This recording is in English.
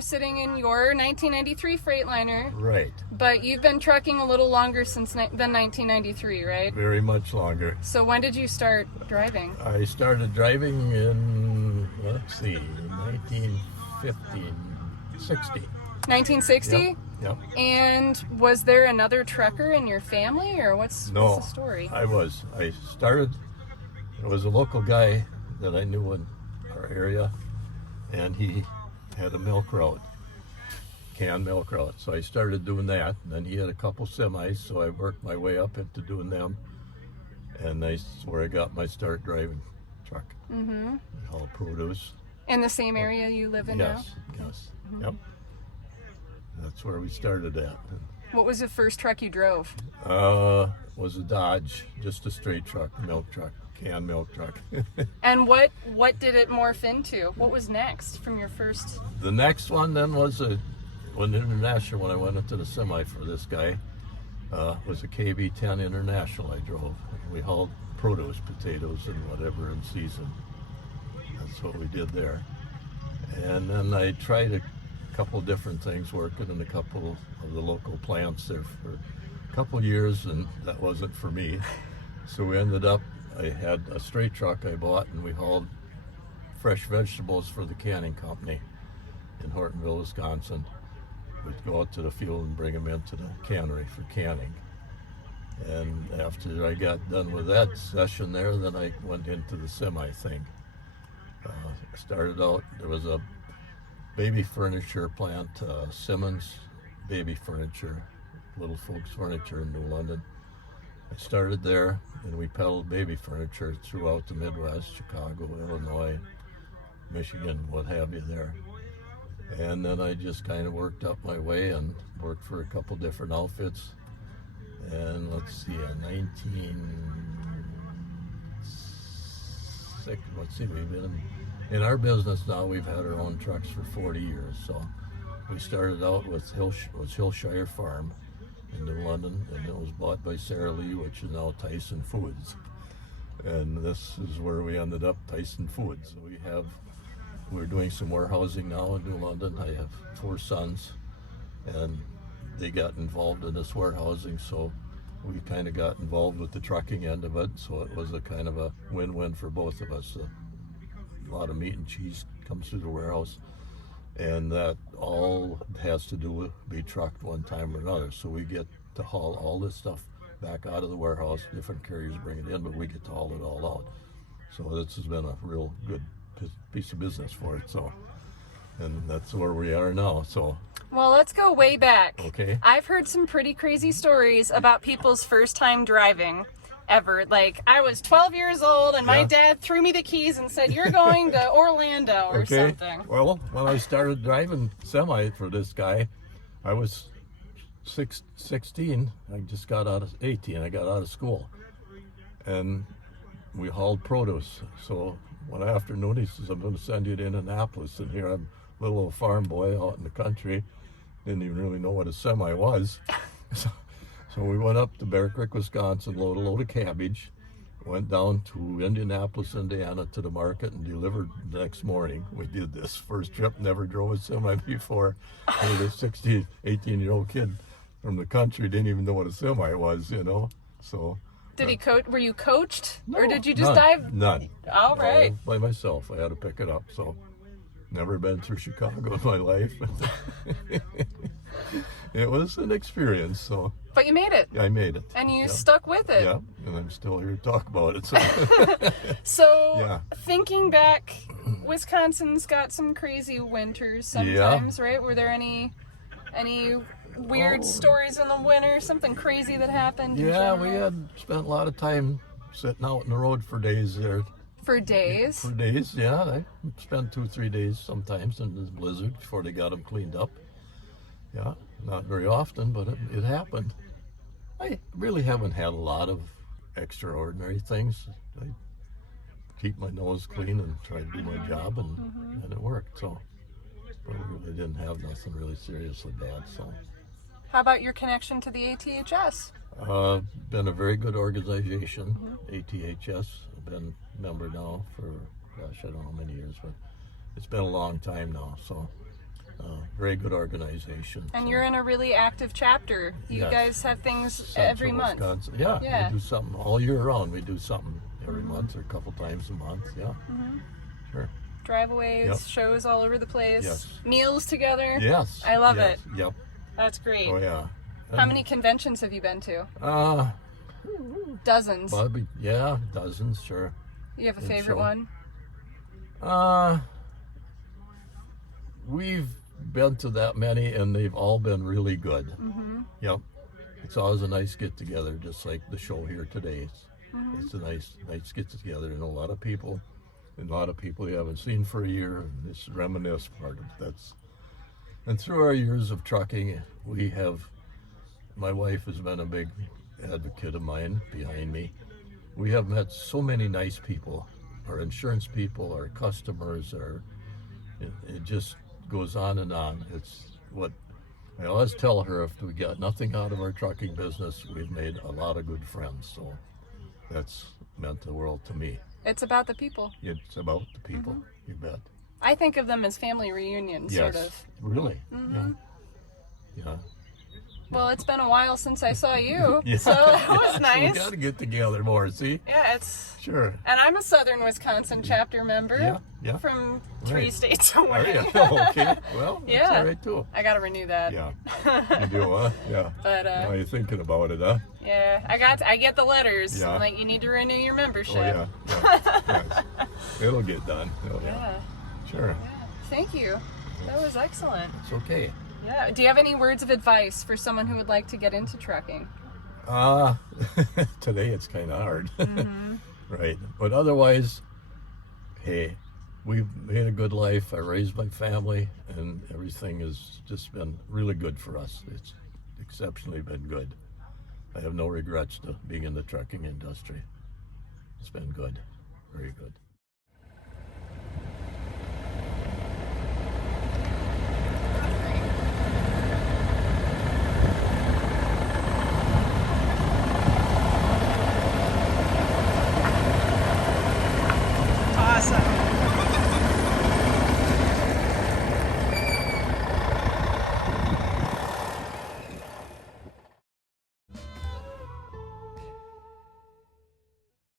we're sitting in your 1993 Freightliner. Right. But you've been trucking a little longer than 1993, right? Very much longer. So when did you start driving? I started driving in, 1950, 60. 1960? Yep. And was there another trucker in your family, or what's the story? I started, there was a local guy that I knew in our area, and he had a milk route, canned milk route. So I started doing that, and then he had a couple semis, so I worked my way up into doing them, and that's where I got my start driving truck. Mm-hmm. All produce. In the same area you live in now? Yes, mm-hmm. Yep. That's where we started at. What was the first truck you drove? Was a Dodge, just a straight truck, milk truck, canned milk truck. And what did it morph into? What was next from your first? The next one then was when I went into the semi for this guy, was a KB10 International I drove. We hauled produce, potatoes and whatever in season. That's what we did there. And then I tried a couple different things, working in a couple of the local plants there for a couple years, and that wasn't for me. So we ended up, I had a straight truck I bought, and we hauled fresh vegetables for the canning company in Hortonville, Wisconsin. We'd go out to the field and bring them into the cannery for canning. And after I got done with that session there, then I went into the semi thing. Started out, there was a baby furniture plant, Simmons Baby Furniture, Little Folks Furniture in New London. I started there, and we peddled baby furniture throughout the Midwest, Chicago, Illinois, Michigan, what have you there. And then I just kind of worked up my way and worked for a couple different outfits. And let's see, we've been in our business now. We've had our own trucks for 40 years. So we started out with Hillshire Farm in New London, and it was bought by Sarah Lee, which is now Tyson Foods. And this is where we ended up, Tyson Foods. We're doing some warehousing now in New London. I have 4 sons, and they got involved in this warehousing, so we kind of got involved with the trucking end of it, so it was a kind of a win-win for both of us. A lot of meat and cheese comes through the warehouse, and that all has to do with be trucked one time or another. So we get to haul all this stuff back out of the warehouse. Different carriers bring it in, but we get to haul it all out. So this has been a real good piece of business for it. So, and that's where we are now. So. Well, let's go way back. Okay. I've heard some pretty crazy stories about people's first time driving ever. Like, I was 12 years old and my dad threw me the keys and said, "You're going to Orlando," or something. Well, when I started driving semi for this guy, I was 16. I just got out of 18. I got out of school. And we hauled produce. So one afternoon he says, "I'm going to send you to Indianapolis." And here I'm, a little old farm boy out in the country. Didn't even really know what a semi was. So we went up to Bear Creek, Wisconsin, loaded a load of cabbage, went down to Indianapolis, Indiana to the market, and delivered the next morning. We did this first trip, never drove a semi before. I was a 18-year-old kid from the country, didn't even know what a semi was, So. Did he coach? Were you coached, No, or did you just none, dive? None. All right. All by myself. I had to pick it up. So, never been through Chicago in my life. It was an experience. So. But you made it. I made it. And you stuck with it. Yeah, and I'm still here to talk about it. So, so thinking back, Wisconsin's got some crazy winters sometimes, right? Were there any weird stories in the winter? Something crazy that happened? Yeah, we had spent a lot of time sitting out in the road for days there. For days? For days, yeah. I spent 2-3 days sometimes in this blizzard before they got them cleaned up. Yeah, not very often, but it happened. I really haven't had a lot of extraordinary things. I keep my nose clean and try to do my job, and it worked. So, but we really didn't have nothing really seriously bad. So. How about your connection to the ATHS? Been a very good organization, ATHS. I've been a member now for, gosh, I don't know how many years, but it's been a long time now. So, very good organization. And so. you're in a really active chapter. You Yes. guys have things Central every month. Wisconsin. Yeah, Yeah. we do something all year round. We do something every month or a couple times a month. Yeah, sure. Driveaways, Yep. shows all over the place. Yes. Meals together. Yes. I love yes, it. Yep. That's great. Oh yeah. How many conventions have you been to? Dozens. Bobby, yeah, dozens, sure. You have a And favorite show. one? We've been to that many, and they've all been really good. Yep. It's always a nice get together, just like the show here today. It's a nice get together, and a lot of people you haven't seen for a year, and this reminisce part of that's. And through our years of trucking, my wife has been a big advocate of mine behind me. We have met so many nice people, our insurance people, our customers, it just goes on and on. It's what I always tell her, if we got nothing out of our trucking business, we've made a lot of good friends. So that's meant the world to me. It's about the people. It's about the people, you bet. I think of them as family reunions, Yes, sort of. really. Yeah. Well, it's been a while since I saw you, Yeah. so that was We nice. got to get together more, see? Yeah, it's... Sure. And I'm a Southern Wisconsin chapter member Yeah. from 3 Right. states Are away. you? Oh, okay. Well, that's Yeah. all right, too. I gotta renew that. Yeah. You do, huh? Yeah. But Now you're thinking about it, huh? yeah, I get the letters. Yeah. Like, you need to renew your membership. Oh, yeah. Yes. It'll get done. Yeah. Sure. Thank you. That was excellent. It's okay. Yeah. Do you have any words of advice for someone who would like to get into trucking? Today it's kind of hard. Right. But otherwise, hey, we've made a good life. I raised my family, and everything has just been really good for us. It's exceptionally been good. I have no regrets to being in the trucking industry. It's been good. Very good. Awesome.